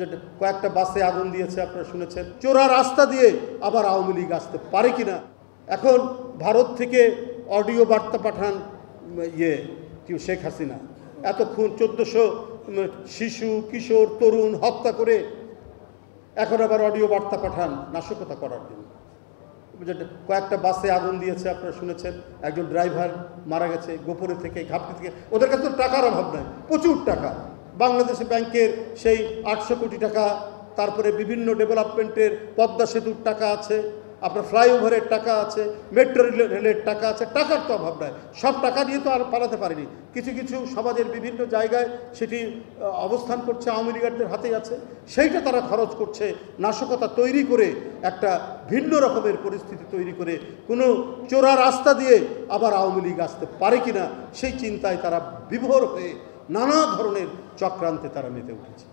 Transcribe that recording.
যেটা কয়েকটা বাসে আগুন দিয়েছে আপনারা শুনেছেন। চোরা রাস্তা দিয়ে আবার আওয়ামী লীগ আসতে পারে কিনা। এখন ভারত থেকে অডিও বার্তা পাঠান শেখ হাসিনা, এতক্ষণ 1400 শিশু কিশোর তরুণ হত্যা করে এখন আবার অডিও বার্তা পাঠান নাশকতা করার জন্য। যেটা কয়েকটা বাসে আগুন দিয়েছে আপনারা শুনেছেন, একজন ড্রাইভার মারা গেছে গোপনে থেকে, ঘাপটি থেকে। ওদের কাছে তো টাকার অভাব নাই, প্রচুর টাকা। বাংলাদেশ ব্যাংকের সেই 800 কোটি টাকা, তারপরে বিভিন্ন ডেভেলপমেন্টের পদ্মা সেতুর টাকা আছে, আপনার ফ্লাইওভারের টাকা আছে, মেট্রো রেলের টাকা আছে। টাকার তো অভাব নাই, সব টাকা নিয়ে তো আর পালাতে পারেনি। কিছু কিছু সমাজের বিভিন্ন জায়গায় সেটি অবস্থান করছে, আওয়ামী লীগারদের হাতেই আছে। সেইটা তারা খরচ করছে নাশকতা তৈরি করে, একটা ভিন্ন রকমের পরিস্থিতি তৈরি করে কোনো চোরা রাস্তা দিয়ে আবার আওয়ামী লীগ আসতে পারে কিনা সেই চিন্তায় তারা বিভোর হয়ে নানা ধরনের চক্রান্তে তারা মেতে উঠেছে।